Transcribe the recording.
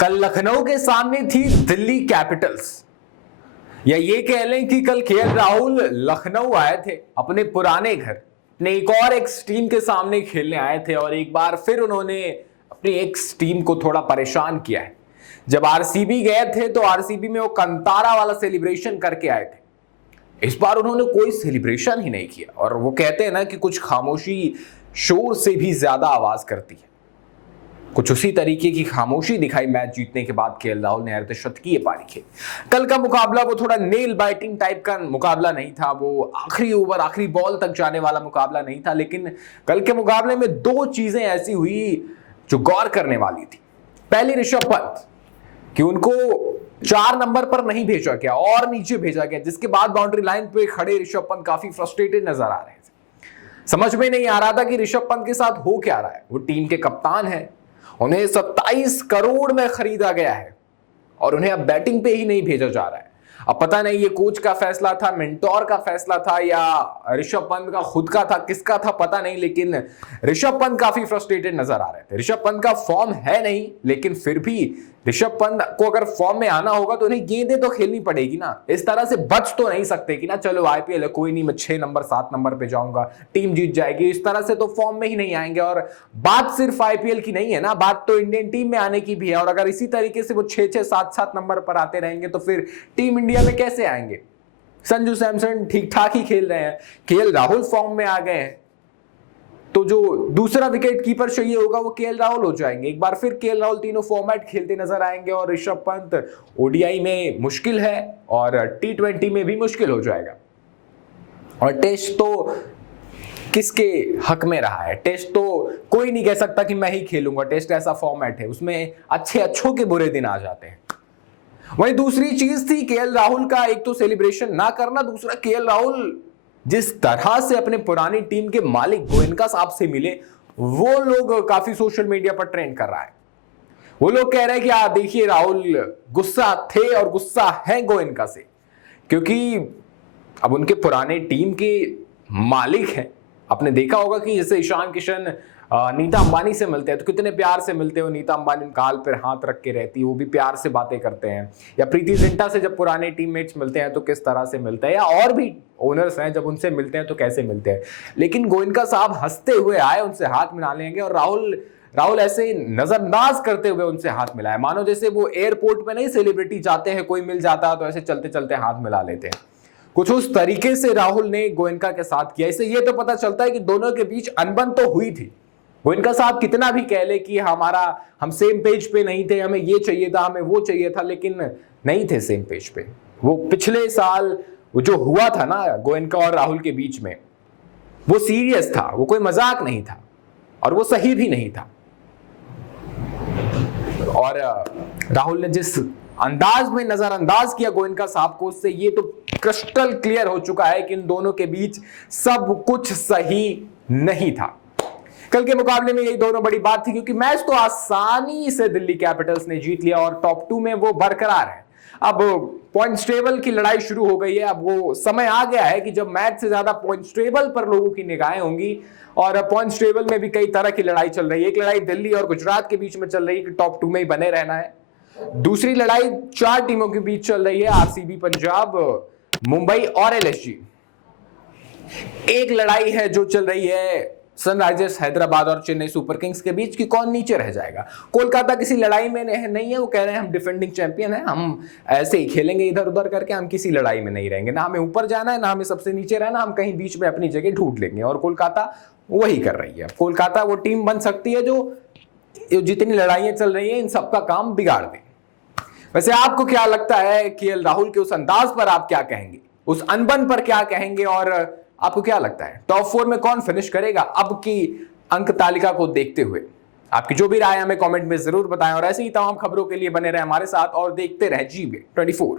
कल लखनऊ के सामने थी दिल्ली कैपिटल्स, या ये कह लें कि कल केएल राहुल लखनऊ आए थे अपने पुराने घर, अपने एक एक्स टीम के सामने खेलने आए थे और एक बार फिर उन्होंने अपनी एक्स टीम को थोड़ा परेशान किया है। जब आरसीबी गए थे तो आरसीबी में वो कंतारा वाला सेलिब्रेशन करके आए थे। इस बार उन्होंने कोई सेलिब्रेशन ही नहीं किया और वो कहते हैं ना कि कुछ खामोशी शोर से भी ज्यादा आवाज करती है। कुछ उसी तरीके की खामोशी दिखाई मैच जीतने के बाद केएल राहुल ने अर्धशतकीय पारी खेली। कल का मुकाबला वो थोड़ा नेल बाइटिंग टाइप का मुकाबला नहीं था, वो आखिरी ओवर आखिरी बॉल तक जाने वाला मुकाबला नहीं था, लेकिन कल के मुकाबले में दो चीजें ऐसी हुई जो गौर करने वाली थी। पहली, ऋषभ पंत कि उनको 4 नंबर पर नहीं भेजा गया और नीचे भेजा गया, जिसके बाद बाउंड्री लाइन पे खड़े ऋषभ पंत काफी फ्रस्ट्रेटेड नजर आ रहे थे। समझ में नहीं आ रहा था कि ऋषभ पंत के साथ हो क्या रहा है। वो टीम के कप्तान हैं, उन्हें 27 करोड़ में खरीदा गया है और उन्हें अब बैटिंग पे ही नहीं भेजा जा रहा है। अब पता नहीं ये कोच का फैसला था, मेंटोर का फैसला था या ऋषभ पंत का खुद का था, किसका था पता नहीं, लेकिन ऋषभ पंत काफी फ्रस्ट्रेटेड नजर आ रहे थे। ऋषभ पंत का फॉर्म है नहीं, लेकिन फिर भी ऋषभ पंत को अगर फॉर्म में आना होगा तो उन्हें गेंदें तो खेलनी पड़ेगी ना। इस तरह से बच तो नहीं सकते कि ना चलो आईपीएल है कोई नहीं, मैं 6 नंबर 7 नंबर पे जाऊंगा, टीम जीत जाएगी। इस तरह से तो फॉर्म में ही नहीं आएंगे। और बात सिर्फ आईपीएल की नहीं है ना, बात तो इंडियन टीम में आने की भी है। और अगर इसी तरीके से वो 6-6 7-7 नंबर पर आते रहेंगे तो फिर टीम इंडिया में कैसे आएंगे। संजू सैमसन ठीक ठाक ही खेल रहे हैं, केएल राहुल फॉर्म में आ गए हैं, तो जो दूसरा विकेट कीपर चाहिए होगा वो केएल राहुल हो जाएंगे। एक बार फिर केएल राहुल तीनों फॉर्मेट खेलते नजर आएंगे और ऋषभ पंत ओडीआई में मुश्किल है और टी20 में भी मुश्किल हो जाएगा। और टेस्ट तो किसके हक में रहा है? टेस्ट तो कोई नहीं कह सकता कि मैं ही खेलूंगा। टेस्ट ऐसा फॉर्मेट है, उसमें अच्छों के बुरे दिन आ जाते हैं। वहीं दूसरी चीज थी केएल राहुल का, एक तो सेलिब्रेशन ना करना, दूसरा केएल राहुल जिस तरह से अपने पुरानी टीम के मालिक गोयनका साहब से मिले, वो लोग काफी सोशल मीडिया पर ट्रेंड कर रहा है। वो लोग कह रहे हैं कि देखिए राहुल गुस्सा थे और गुस्सा है गोयनका से, क्योंकि अब उनके पुराने टीम के मालिक हैं। आपने देखा होगा कि जैसे ईशान किशन नीता अंबानी से मिलते हैं तो कितने प्यार से मिलते हो। नीता अंबानी गाल पर हाथ रख के रहती है, वो भी प्यार से बातें करते हैं। या प्रीति जिंटा से जब पुराने टीममेट्स मिलते हैं तो किस तरह से मिलते हैं, या और भी ओनर्स हैं जब उनसे मिलते हैं तो कैसे मिलते हैं। लेकिन गोयनका साहब हंसते हुए आए, उनसे हाथ मिला लेंगे और राहुल ऐसे नजरअंदाज करते हुए उनसे हाथ मिलाए, मानो जैसे वो एयरपोर्ट पे नहीं सेलिब्रिटी जाते हैं, कोई मिल जाता है तो ऐसे चलते चलते हाथ मिला लेते हैं। कुछ उस तरीके से राहुल ने गोयनका के साथ किया। इससे ये तो पता चलता है कि दोनों के बीच अनबन तो हुई थी। गोयनका साहब कितना भी कह ले कि हम सेम पेज पे नहीं थे, हमें ये चाहिए था, हमें वो चाहिए था, लेकिन नहीं थे सेम पेज पे। वो पिछले साल वो जो हुआ था ना गोयनका और राहुल के बीच में, वो सीरियस था, वो कोई मजाक नहीं था और वो सही भी नहीं था। और राहुल ने जिस अंदाज में नजरअंदाज किया गोयनका साहब को, उससे ये तो क्रिस्टल क्लियर हो चुका है कि इन दोनों के बीच सब कुछ सही नहीं था। कल के मुकाबले में यही दोनों बड़ी बात थी, क्योंकि मैच तो आसानी से दिल्ली कैपिटल्स ने जीत लिया और टॉप 2 में वो बरकरार है। अब पॉइंट्स टेबल की लड़ाई शुरू हो गई है। अब वो समय आ गया है कि जब मैच से ज्यादा पॉइंट्स टेबल पर लोगों की निगाहें होंगी। और पॉइंट्स टेबल में भी कई तरह की लड़ाई चल रही है। एक लड़ाई दिल्ली और गुजरात के बीच में चल रही है कि टॉप 2 में ही बने रहना है। दूसरी लड़ाई 4 टीमों के बीच चल रही है, आरसीबी, पंजाब, मुंबई और एलएसजी। एक लड़ाई है जो चल रही है सनराइजर्स हैदराबाद और चेन्नई सुपर किंग्स के बीच, कि कौन नीचे रह जाएगा। कोलकाता किसी लड़ाई में नहीं है, वो कह रहे हैं हम डिफेंडिंग चैंपियन हैं, हम ऐसे ही खेलेंगे इधर उधर करके, हम किसी लड़ाई में नहीं रहेंगे, ना हमें ऊपर जाना है ना हमें सबसे नीचे रहना, हम कहीं बीच में अपनी जगह ढूंढ लेंगे। और कोलकाता वही कर रही है। कोलकाता वो टीम बन सकती है जो जितनी लड़ाइयां चल रही है इन सबका काम बिगाड़ दे। वैसे आपको क्या लगता है केएल राहुल के उस अंदाज पर आप क्या कहेंगे, उस अनबन पर क्या कहेंगे, और आपको क्या लगता है टॉप 4 में कौन फिनिश करेगा अब की अंक तालिका को देखते हुए? आपकी जो भी राय हमें कमेंट में जरूर बताएं और ऐसे ही तमाम खबरों के लिए बने रहे हमारे साथ और देखते रहे GBA 24।